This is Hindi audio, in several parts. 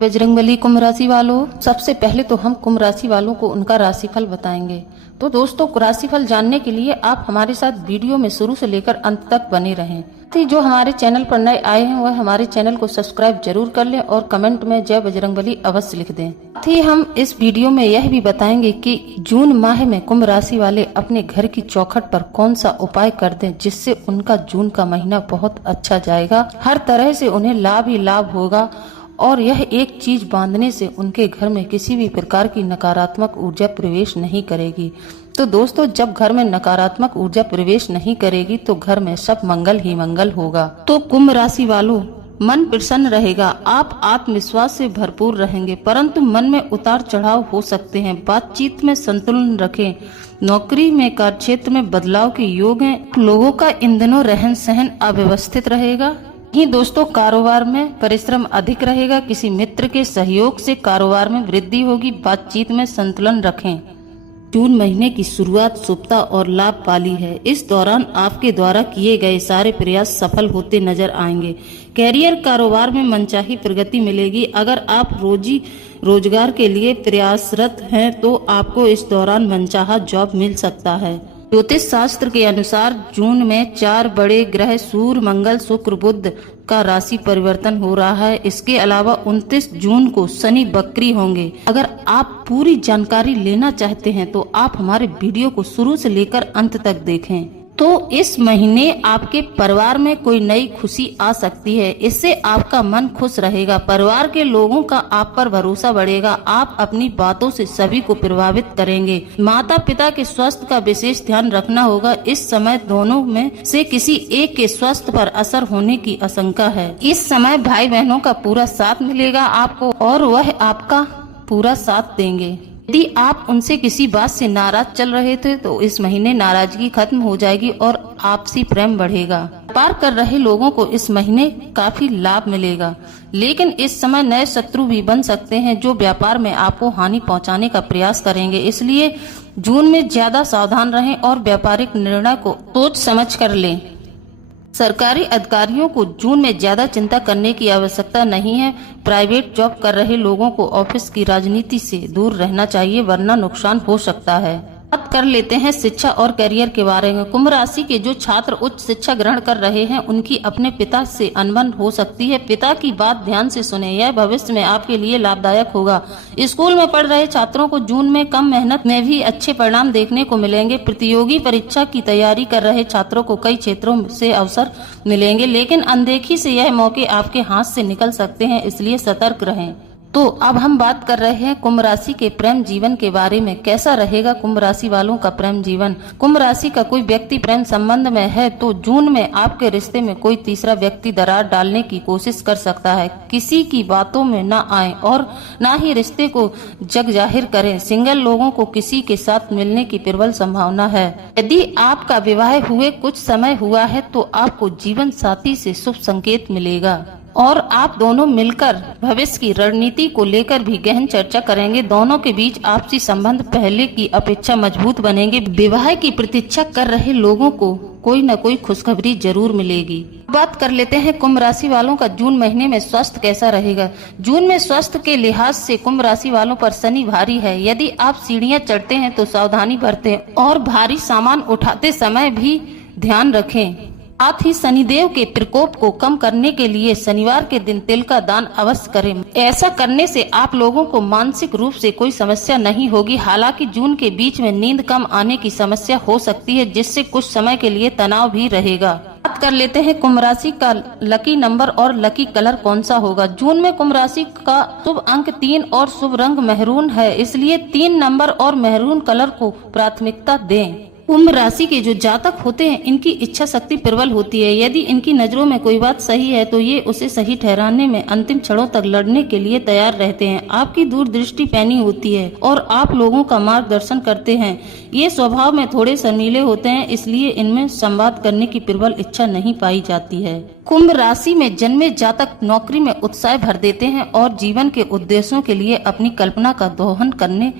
बजरंगबली कुंभ राशि वालों, सबसे पहले तो हम कुंभ राशि वालों को उनका राशिफल बताएंगे। तो दोस्तों, राशिफल जानने के लिए आप हमारे साथ वीडियो में शुरू से लेकर अंत तक बने रहें। जो हमारे चैनल पर नए आए हैं वह हमारे चैनल को सब्सक्राइब जरूर कर लें और कमेंट में जय बजरंगबली अवश्य लिख दें। साथ ही हम इस वीडियो में यह भी बताएंगे कि जून माह में कुंभ राशि वाले अपने घर की चौखट पर कौन सा उपाय कर दें जिससे उनका जून का महीना बहुत अच्छा जाएगा। हर तरह से उन्हें लाभ ही लाभ होगा और यह एक चीज बांधने से उनके घर में किसी भी प्रकार की नकारात्मक ऊर्जा प्रवेश नहीं करेगी। तो दोस्तों, जब घर में नकारात्मक ऊर्जा प्रवेश नहीं करेगी तो घर में सब मंगल ही मंगल होगा। तो कुंभ राशि वालों, मन प्रसन्न रहेगा, आप आत्मविश्वास से भरपूर रहेंगे, परंतु मन में उतार चढ़ाव हो सकते हैं। बातचीत में संतुलन रखें। नौकरी में कार्यक्षेत्र में बदलाव के योग हैं। लोगों का इन दिनों रहन सहन अव्यवस्थित रहेगा। ही दोस्तों, कारोबार में परिश्रम अधिक रहेगा। किसी मित्र के सहयोग से कारोबार में वृद्धि होगी। बातचीत में संतुलन रखें। जून महीने की शुरुआत शुभता और लाभ वाली है। इस दौरान आपके द्वारा किए गए सारे प्रयास सफल होते नजर आएंगे। कैरियर कारोबार में मनचाही प्रगति मिलेगी। अगर आप रोजगार के लिए प्रयासरत हैं तो आपको इस दौरान मनचाहा जॉब मिल सकता है। ज्योतिष शास्त्र के अनुसार जून में 4 बड़े ग्रह सूर्य, मंगल, शुक्र, बुध का राशि परिवर्तन हो रहा है। इसके अलावा 29 जून को शनि बकरी होंगे। अगर आप पूरी जानकारी लेना चाहते हैं तो आप हमारे वीडियो को शुरू से लेकर अंत तक देखें। तो इस महीने आपके परिवार में कोई नई खुशी आ सकती है। इससे आपका मन खुश रहेगा। परिवार के लोगों का आप पर भरोसा बढ़ेगा। आप अपनी बातों से सभी को प्रभावित करेंगे। माता पिता के स्वास्थ्य का विशेष ध्यान रखना होगा। इस समय दोनों में से किसी एक के स्वास्थ्य पर असर होने की आशंका है। इस समय भाई बहनों का पूरा साथ मिलेगा आपको और वह आपका पूरा साथ देंगे। यदि आप उनसे किसी बात से नाराज चल रहे थे तो इस महीने नाराजगी खत्म हो जाएगी और आपसी प्रेम बढ़ेगा। व्यापार कर रहे लोगों को इस महीने काफी लाभ मिलेगा, लेकिन इस समय नए शत्रु भी बन सकते हैं जो व्यापार में आपको हानि पहुंचाने का प्रयास करेंगे। इसलिए जून में ज्यादा सावधान रहें और व्यापारिक निर्णय को सोच समझ कर लें। सरकारी अधिकारियों को जून में ज्यादा चिंता करने की आवश्यकता नहीं है। प्राइवेट जॉब कर रहे लोगों को ऑफिस की राजनीति से दूर रहना चाहिए, वरना नुकसान हो सकता है। बात कर लेते हैं शिक्षा और करियर के बारे में। कुंभ राशि के जो छात्र उच्च शिक्षा ग्रहण कर रहे हैं उनकी अपने पिता से अनबन हो सकती है। पिता की बात ध्यान से सुने, यह भविष्य में आपके लिए लाभदायक होगा। स्कूल में पढ़ रहे छात्रों को जून में कम मेहनत में भी अच्छे परिणाम देखने को मिलेंगे। प्रतियोगी परीक्षा की तैयारी कर रहे छात्रों को कई क्षेत्रों से अवसर मिलेंगे, लेकिन अनदेखी से यह मौके आपके हाथ से निकल सकते हैं, इसलिए सतर्क रहें। तो अब हम बात कर रहे हैं कुंभ राशि के प्रेम जीवन के बारे में। कैसा रहेगा कुंभ राशि वालों का प्रेम जीवन? कुंभ राशि का कोई व्यक्ति प्रेम संबंध में है तो जून में आपके रिश्ते में कोई तीसरा व्यक्ति दरार डालने की कोशिश कर सकता है। किसी की बातों में न आए और न ही रिश्ते को जग जाहिर करें। सिंगल लोगों को किसी के साथ मिलने की प्रबल संभावना है। यदि आपका विवाह हुए कुछ समय हुआ है तो आपको जीवन साथी से शुभ संकेत मिलेगा और आप दोनों मिलकर भविष्य की रणनीति को लेकर भी गहन चर्चा करेंगे। दोनों के बीच आपसी संबंध पहले की अपेक्षा मजबूत बनेंगे। विवाह की प्रतीक्षा कर रहे लोगों को कोई न कोई खुशखबरी जरूर मिलेगी। बात कर लेते हैं कुंभ राशि वालों का जून महीने में स्वास्थ्य कैसा रहेगा। जून में स्वास्थ्य के लिहाज से कुंभ राशि वालों पर शनि भारी है। यदि आप सीढ़ियां चढ़ते हैं तो सावधानी बरतें और भारी सामान उठाते समय भी ध्यान रखें। साथ ही शनिदेव के प्रकोप को कम करने के लिए शनिवार के दिन तिल का दान अवश्य करें। ऐसा करने से आप लोगों को मानसिक रूप से कोई समस्या नहीं होगी। हालांकि जून के बीच में नींद कम आने की समस्या हो सकती है, जिससे कुछ समय के लिए तनाव भी रहेगा। बात कर लेते हैं कुंभ राशि का लकी नंबर और लकी कलर कौन सा होगा। जून में कुंभ राशि का शुभ अंक 3 और शुभ रंग मेहरून है, इसलिए 3 नंबर और मेहरून कलर को प्राथमिकता दें। कुंभ राशि के जो जातक होते हैं इनकी इच्छा शक्ति प्रबल होती है। यदि इनकी नजरों में कोई बात सही है तो ये उसे सही ठहराने में अंतिम क्षणों तक लड़ने के लिए तैयार रहते हैं। आपकी दूरदृष्टि पैनी होती है और आप लोगों का मार्गदर्शन करते हैं। ये स्वभाव में थोड़े शर्मीले होते हैं, इसलिए इनमें संवाद करने की प्रबल इच्छा नहीं पाई जाती है। कुंभ राशि में जन्मे जातक नौकरी में उत्साह भर देते हैं और जीवन के उद्देश्यों के लिए अपनी कल्पना का दोहन करने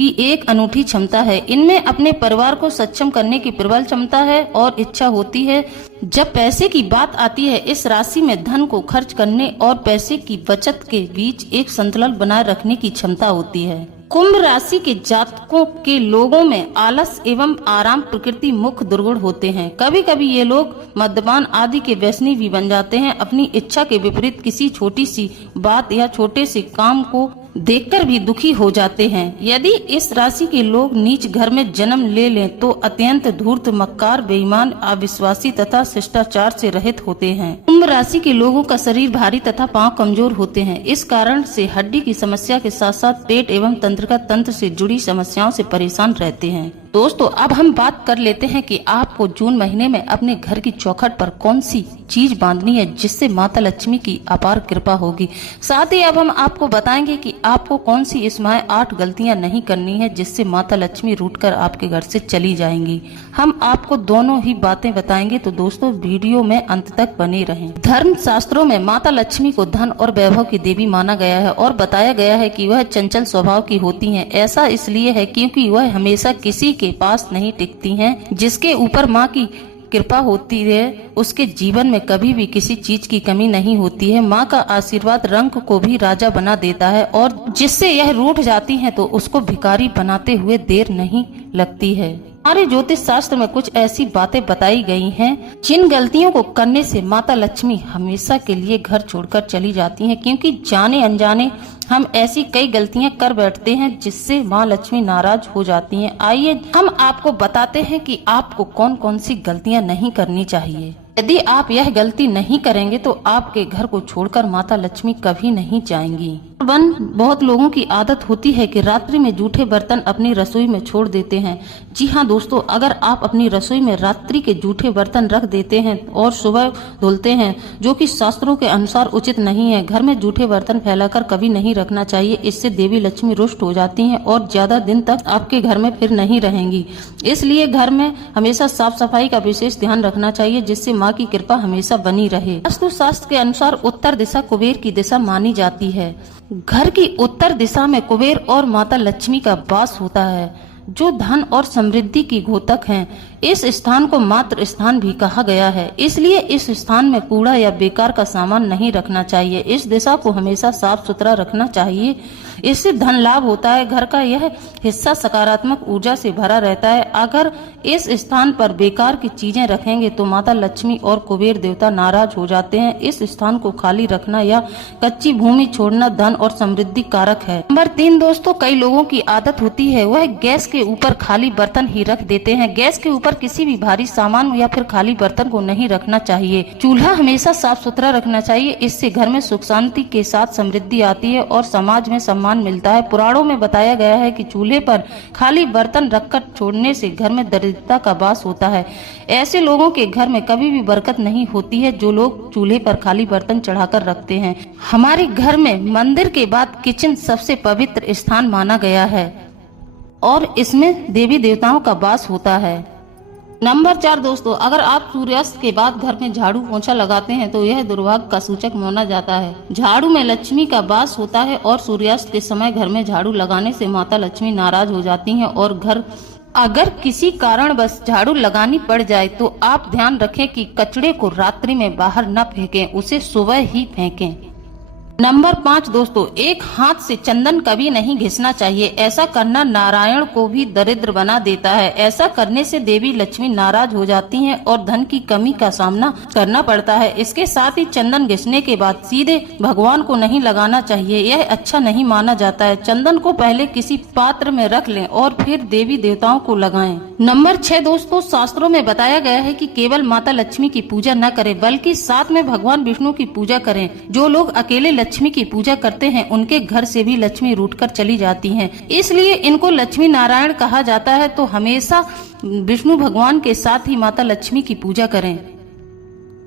की एक अनूठी क्षमता है। इनमें अपने परिवार को सक्षम करने की प्रबल क्षमता है और इच्छा होती है। जब पैसे की बात आती है, इस राशि में धन को खर्च करने और पैसे की बचत के बीच एक संतुलन बनाए रखने की क्षमता होती है। कुंभ राशि के जातकों के लोगों में आलस एवं आराम प्रकृति मुख्य दुर्गुण होते हैं। कभी कभी ये लोग मद्यपान आदि के व्यसनी भी बन जाते हैं। अपनी इच्छा के विपरीत किसी छोटी सी बात या छोटे से काम को देखकर भी दुखी हो जाते हैं। यदि इस राशि के लोग नीच घर में जन्म ले लें तो अत्यंत धूर्त, मक्कार, बेईमान, अविश्वासी तथा शिष्टाचार से रहित होते हैं। कुंभ राशि के लोगों का शरीर भारी तथा पांव कमजोर होते हैं। इस कारण से हड्डी की समस्या के साथ साथ पेट एवं तंत्रिका तंत्र से जुड़ी समस्याओं से परेशान रहते हैं। दोस्तों, अब हम बात कर लेते हैं कि आपको जून महीने में अपने घर की चौखट पर कौन सी चीज बांधनी है जिससे माता लक्ष्मी की अपार कृपा होगी। साथ ही अब हम आपको बताएंगे कि आपको कौन सी इस माह 8 गलतियां नहीं करनी है जिससे माता लक्ष्मी रूठकर आपके घर से चली जाएंगी। हम आपको दोनों ही बातें बताएंगे, तो दोस्तों वीडियो में अंत तक बने रहें। धर्म शास्त्रों में माता लक्ष्मी को धन और वैभव की देवी माना गया है और बताया गया है कि वह चंचल स्वभाव की होती हैं। ऐसा इसलिए है क्योंकि वह हमेशा किसी के पास नहीं टिकती हैं। जिसके ऊपर माँ की कृपा होती है उसके जीवन में कभी भी किसी चीज की कमी नहीं होती है। माँ का आशीर्वाद रंक को भी राजा बना देता है और जिससे यह रूठ जाती है तो उसको भिखारी बनाते हुए देर नहीं लगती है। हमारे ज्योतिष शास्त्र में कुछ ऐसी बातें बताई गई हैं जिन गलतियों को करने से माता लक्ष्मी हमेशा के लिए घर छोड़कर चली जाती हैं, क्योंकि जाने अनजाने हम ऐसी कई गलतियां कर बैठते हैं जिससे माँ लक्ष्मी नाराज हो जाती हैं। आइए हम आपको बताते हैं कि आपको कौन कौन सी गलतियां नहीं करनी चाहिए। यदि आप यह गलती नहीं करेंगे तो आपके घर को छोड़कर माता लक्ष्मी कभी नहीं जाएंगी। बहुत लोगों की आदत होती है कि रात्रि में जूठे बर्तन अपनी रसोई में छोड़ देते हैं। जी हाँ दोस्तों, अगर आप अपनी रसोई में रात्रि के जूठे बर्तन रख देते हैं और सुबह धुलते हैं, जो कि शास्त्रों के अनुसार उचित नहीं है। घर में जूठे बर्तन फैलाकर कभी नहीं रखना चाहिए। इससे देवी लक्ष्मी रुष्ट हो जाती हैं और ज्यादा दिन तक आपके घर में फिर नहीं रहेंगी। इसलिए घर में हमेशा साफ सफाई का विशेष ध्यान रखना चाहिए जिससे माँ की कृपा हमेशा बनी रहे। वास्तु शास्त्र के अनुसार उत्तर दिशा कुबेर की दिशा मानी जाती है। घर की उत्तर दिशा में कुबेर और माता लक्ष्मी का वास होता है जो धन और समृद्धि की घोतक हैं। इस स्थान को मातृ स्थान भी कहा गया है। इसलिए इस स्थान में कूड़ा या बेकार का सामान नहीं रखना चाहिए। इस दिशा को हमेशा साफ सुथरा रखना चाहिए। इससे धन लाभ होता है। घर का यह हिस्सा सकारात्मक ऊर्जा से भरा रहता है। अगर इस स्थान पर बेकार की चीजें रखेंगे तो माता लक्ष्मी और कुबेर देवता नाराज हो जाते हैं। इस स्थान को खाली रखना या कच्ची भूमि छोड़ना धन और समृद्धि कारक है। नंबर 3 दोस्तों, कई लोगों की आदत होती है वह गैस के ऊपर खाली बर्तन ही रख देते हैं। गैस के ऊपर किसी भी भारी सामान या फिर खाली बर्तन को नहीं रखना चाहिए। चूल्हा हमेशा साफ सुथरा रखना चाहिए। इससे घर में सुख शांति के साथ समृद्धि आती है और समाज में सम्मान मिलता है। पुराणों में बताया गया है कि चूल्हे पर खाली बर्तन रखकर छोड़ने से घर में दरिद्रता का वास होता है। ऐसे लोगों के घर में कभी भी बरकत नहीं होती है जो लोग चूल्हे पर खाली बर्तन चढ़ाकर रखते हैं। हमारे घर में मंदिर के बाद किचन सबसे पवित्र स्थान माना गया है और इसमें देवी देवताओं का वास होता है। नंबर 4 दोस्तों, अगर आप सूर्यास्त के बाद घर में झाड़ू पोंछा लगाते हैं तो यह दुर्भाग्य का सूचक माना जाता है। झाड़ू में लक्ष्मी का वास होता है और सूर्यास्त के समय घर में झाड़ू लगाने से माता लक्ष्मी नाराज हो जाती हैं और घर अगर किसी कारण बस झाड़ू लगानी पड़ जाए तो आप ध्यान रखें कि कचड़े को रात्रि में बाहर न फेंकें, उसे सुबह ही फेंकें। नंबर 5 दोस्तों, एक हाथ से चंदन कभी नहीं घिसना चाहिए। ऐसा करना नारायण को भी दरिद्र बना देता है। ऐसा करने से देवी लक्ष्मी नाराज हो जाती हैं और धन की कमी का सामना करना पड़ता है। इसके साथ ही चंदन घिसने के बाद सीधे भगवान को नहीं लगाना चाहिए, यह अच्छा नहीं माना जाता है। चंदन को पहले किसी पात्र में रख लें और फिर देवी देवताओं को लगाएं। नंबर 6 दोस्तों, शास्त्रों में बताया गया है कि केवल माता लक्ष्मी की पूजा न करें बल्कि साथ में भगवान विष्णु की पूजा करें। जो लोग अकेले लक्ष्मी की पूजा करते हैं उनके घर से भी लक्ष्मी रूठकर चली जाती हैं। इसलिए इनको लक्ष्मी नारायण कहा जाता है। तो हमेशा विष्णु भगवान के साथ ही माता लक्ष्मी की पूजा करें।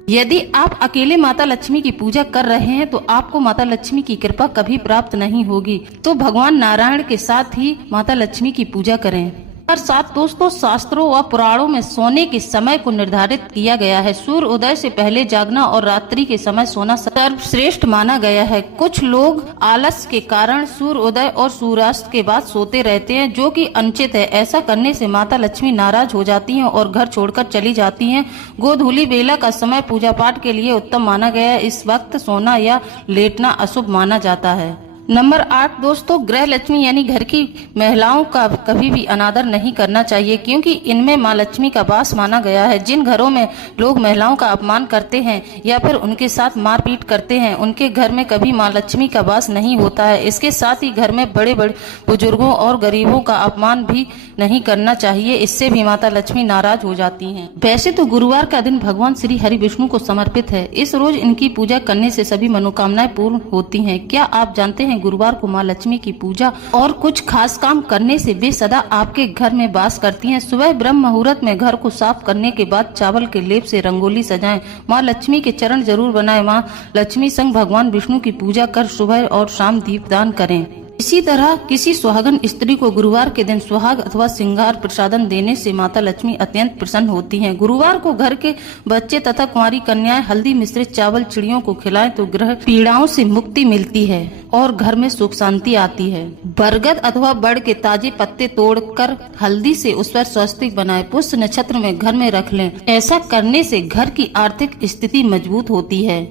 यदि आप अकेले माता लक्ष्मी की पूजा कर रहे हैं तो आपको माता लक्ष्मी की कृपा कभी प्राप्त नहीं होगी। तो भगवान नारायण के साथ ही माता लक्ष्मी की पूजा करें। और साथ दोस्तों शास्त्रों व पुराणों में सोने के समय को निर्धारित किया गया है। सूर्य उदय से पहले जागना और रात्रि के समय सोना सर्वश्रेष्ठ माना गया है। कुछ लोग आलस के कारण सूर्य उदय और सूर्यास्त के बाद सोते रहते हैं, जो कि अनुचित है। ऐसा करने से माता लक्ष्मी नाराज हो जाती हैं और घर छोड़कर चली जाती हैं। गोधूली बेला का समय पूजा पाठ के लिए उत्तम माना गया है। इस वक्त सोना या लेटना अशुभ माना जाता है। नंबर 8 दोस्तों, गृह लक्ष्मी यानी घर की महिलाओं का कभी भी अनादर नहीं करना चाहिए, क्योंकि इनमें माँ लक्ष्मी का वास माना गया है। जिन घरों में लोग महिलाओं का अपमान करते हैं या फिर उनके साथ मारपीट करते हैं, उनके घर में कभी माँ लक्ष्मी का वास नहीं होता है। इसके साथ ही घर में बड़े बड़े बुजुर्गों और गरीबों का अपमान भी नहीं करना चाहिए, इससे भी माता लक्ष्मी नाराज हो जाती हैं। वैसे तो गुरुवार का दिन भगवान श्री हरि विष्णु को समर्पित है। इस रोज इनकी पूजा करने से सभी मनोकामनाएं पूर्ण होती हैं। क्या आप जानते हैं गुरुवार को माँ लक्ष्मी की पूजा और कुछ खास काम करने से वे सदा आपके घर में वास करती हैं। सुबह ब्रह्म मुहूर्त में घर को साफ करने के बाद चावल के लेप से रंगोली सजाएं। माँ लक्ष्मी के चरण जरूर बनाएं। माँ लक्ष्मी संग भगवान विष्णु की पूजा कर सुबह और शाम दीपदान करें। इसी तरह किसी सुहागन स्त्री को गुरुवार के दिन सुहाग अथवा श्रृंगार प्रसादन देने से माता लक्ष्मी अत्यंत प्रसन्न होती हैं। गुरुवार को घर के बच्चे तथा कुंवारी कन्याएं हल्दी मिश्रित चावल चिड़ियों को खिलाएं तो ग्रह पीड़ाओं से मुक्ति मिलती है और घर में सुख शांति आती है। बरगद अथवा बड़ के ताजे पत्ते तोड़कर हल्दी से उस पर स्वस्तिक बनाएं। पुष्य नक्षत्र में घर में रख लें। ऐसा करने से घर की आर्थिक स्थिति मजबूत होती है।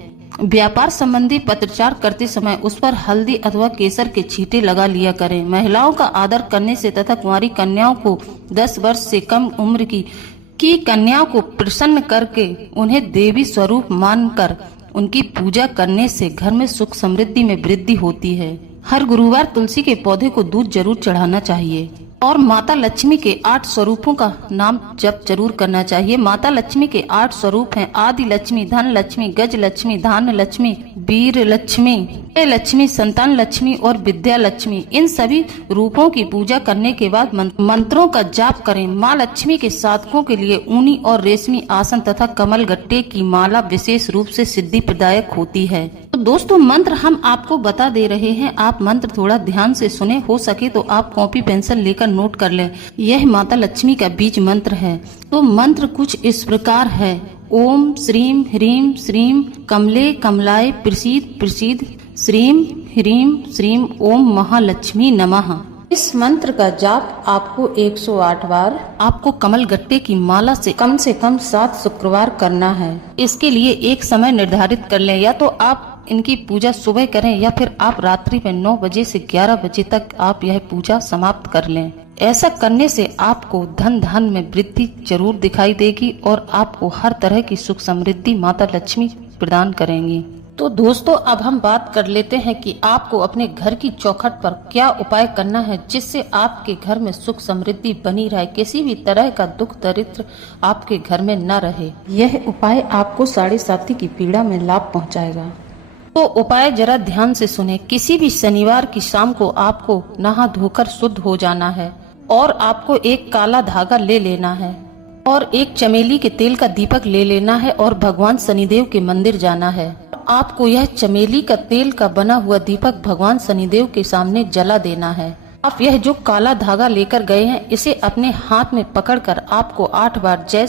व्यापार संबंधी पत्राचार करते समय उस पर हल्दी अथवा केसर के छींटे लगा लिया करें। महिलाओं का आदर करने से तथा कुंवारी कन्याओं को 10 वर्ष से कम उम्र की कन्याओं को प्रसन्न करके उन्हें देवी स्वरूप मानकर उनकी पूजा करने से घर में सुख समृद्धि में वृद्धि होती है। हर गुरुवार तुलसी के पौधे को दूध जरूर चढ़ाना चाहिए और माता लक्ष्मी के 8 स्वरूपों का नाम जप जरूर करना चाहिए। माता लक्ष्मी के 8 स्वरूप हैं: आदि लक्ष्मी, धन लक्ष्मी, गज लक्ष्मी, धान लक्ष्मी, वीर लक्ष्मी, लक्ष्मी, संतान लक्ष्मी और विद्या लक्ष्मी। इन सभी रूपों की पूजा करने के बाद मंत्रों का जाप करें। माँ लक्ष्मी के साधकों के लिए ऊनी और रेशमी आसन तथा कमल गट्टे की माला विशेष रूप से सिद्धि प्रदायक होती है। तो दोस्तों, मंत्र हम आपको बता दे रहे हैं, आप मंत्र थोड़ा ध्यान से सुने। हो सके तो आप कॉपी पेंसिल लेकर नोट कर लें। यह माता लक्ष्मी का बीज मंत्र है। तो मंत्र कुछ इस प्रकार है: ओम श्रीम ह्रीम श्रीम कमले कमलाय प्रसीद प्रसीद श्रीम ह्रीम श्रीम ओम महालक्ष्मी नमः। इस मंत्र का जाप आपको 108 बार आपको कमल गट्टे की माला से कम 7 शुक्रवार करना है। इसके लिए एक समय निर्धारित कर लें। या तो आप इनकी पूजा सुबह करें या फिर आप रात्रि में 9 बजे से 11 बजे तक आप यह पूजा समाप्त कर लें। ऐसा करने से आपको धन धान में वृद्धि जरूर दिखाई देगी और आपको हर तरह की सुख समृद्धि माता लक्ष्मी प्रदान करेंगी। तो दोस्तों, अब हम बात कर लेते हैं कि आपको अपने घर की चौखट पर क्या उपाय करना है जिससे आपके घर में सुख समृद्धि बनी रहे, किसी भी तरह का दुख दरिद्र आपके घर में न रहे। यह उपाय आपको 7.5 की पीड़ा में लाभ पहुंचाएगा। तो उपाय जरा ध्यान से सुने। किसी भी शनिवार की शाम को आपको नहा धोकर शुद्ध हो जाना है और आपको एक काला धागा ले लेना है और एक चमेली के तेल का दीपक ले लेना है और भगवान शनिदेव के मंदिर जाना है। आपको यह चमेली का तेल का बना हुआ दीपक भगवान शनिदेव के सामने जला देना है। आप यह जो काला धागा लेकर गए हैं, इसे अपने हाथ में पकड़कर आपको 8 बार जय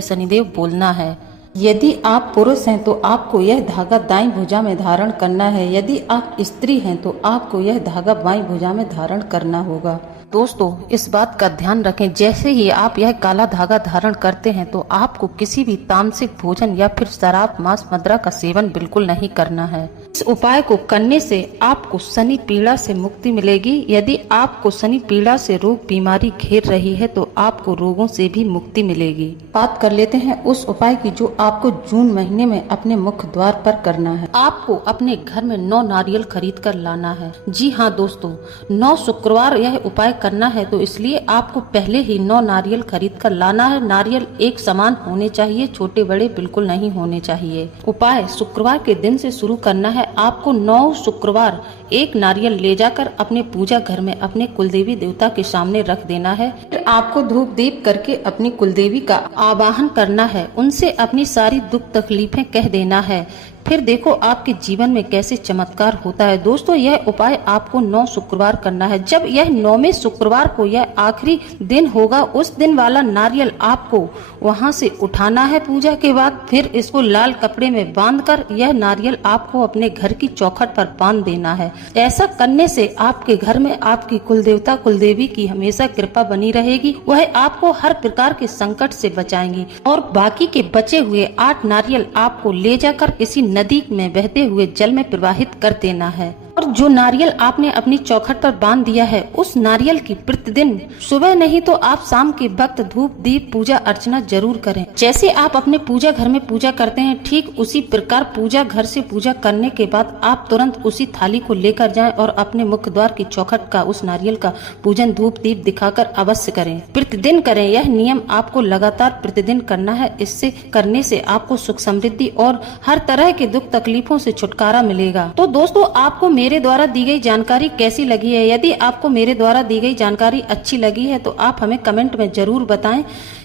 शनिदेव बोलना है। यदि आप पुरुष हैं तो आपको यह धागा दाईं भुजा में धारण करना है। यदि आप स्त्री हैं तो आपको यह धागा बाईं भुजा में धारण करना होगा। दोस्तों, इस बात का ध्यान रखें, जैसे ही आप यह काला धागा धारण करते हैं तो आपको किसी भी तामसिक भोजन या फिर शराब मांस मदिरा का सेवन बिल्कुल नहीं करना है। इस उपाय को करने से आपको शनि पीड़ा से मुक्ति मिलेगी। यदि आपको शनि पीड़ा से रोग बीमारी घेर रही है तो आपको रोगों से भी मुक्ति मिलेगी। बात कर लेते हैं उस उपाय की जो आपको जून महीने में अपने मुख्य द्वार पर करना है। आपको अपने घर में 9 नारियल खरीद कर लाना है। जी हाँ दोस्तों, 9 शुक्रवार यह उपाय करना है, तो इसलिए आपको पहले ही 9 नारियल खरीद कर लाना है। नारियल एक समान होने चाहिए, छोटे बड़े बिल्कुल नहीं होने चाहिए। उपाय शुक्रवार के दिन से शुरू करना है। आपको 9 शुक्रवार एक नारियल ले जाकर अपने पूजा घर में अपने कुलदेवी देवता के सामने रख देना है। फिर आपको धूप दीप करके अपनी कुलदेवी का आवाहन करना है। उनसे अपनी सारी दुख तकलीफें कह देना है फिर देखो आपके जीवन में कैसे चमत्कार होता है। दोस्तों यह उपाय आपको 9 शुक्रवार करना है। जब यह 9वें शुक्रवार को यह आखिरी दिन होगा, उस दिन वाला नारियल आपको वहां से उठाना है पूजा के बाद। फिर इसको लाल कपड़े में बांधकर यह नारियल आपको अपने घर की चौखट पर बांध देना है। ऐसा करने से आपके घर में आपकी कुल देवता कुल देवी की हमेशा कृपा बनी रहेगी। वह आपको हर प्रकार के संकट से बचाएंगी। और बाकी के बचे हुए 8 नारियल आपको ले जाकर इसी नदी में बहते हुए जल में प्रवाहित कर देना है। और जो नारियल आपने अपनी चौखट पर बांध दिया है, उस नारियल की प्रतिदिन सुबह नहीं तो आप शाम के वक्त धूप दीप पूजा अर्चना जरूर करें। जैसे आप अपने पूजा घर में पूजा करते हैं, ठीक उसी प्रकार पूजा घर से पूजा करने के बाद आप तुरंत उसी थाली को लेकर जाएं और अपने मुख्य द्वार की चौखट का उस नारियल का पूजन धूप दीप दिखाकर अवश्य करें। प्रतिदिन करें। यह नियम आपको लगातार प्रतिदिन करना है। इससे करने से आपको सुख समृद्धि और हर तरह के दुख तकलीफों से छुटकारा मिलेगा। तो दोस्तों आपको मेरे द्वारा दी गई जानकारी कैसी लगी है? यदि आपको मेरे द्वारा दी गई जानकारी अच्छी लगी है तो आप हमें कमेंट में जरूर बताएं।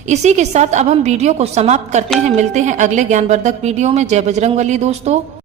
इसी के साथ अब हम वीडियो को समाप्त करते हैं। मिलते हैं अगले ज्ञानवर्धक वीडियो में। जय बजरंगबली दोस्तों।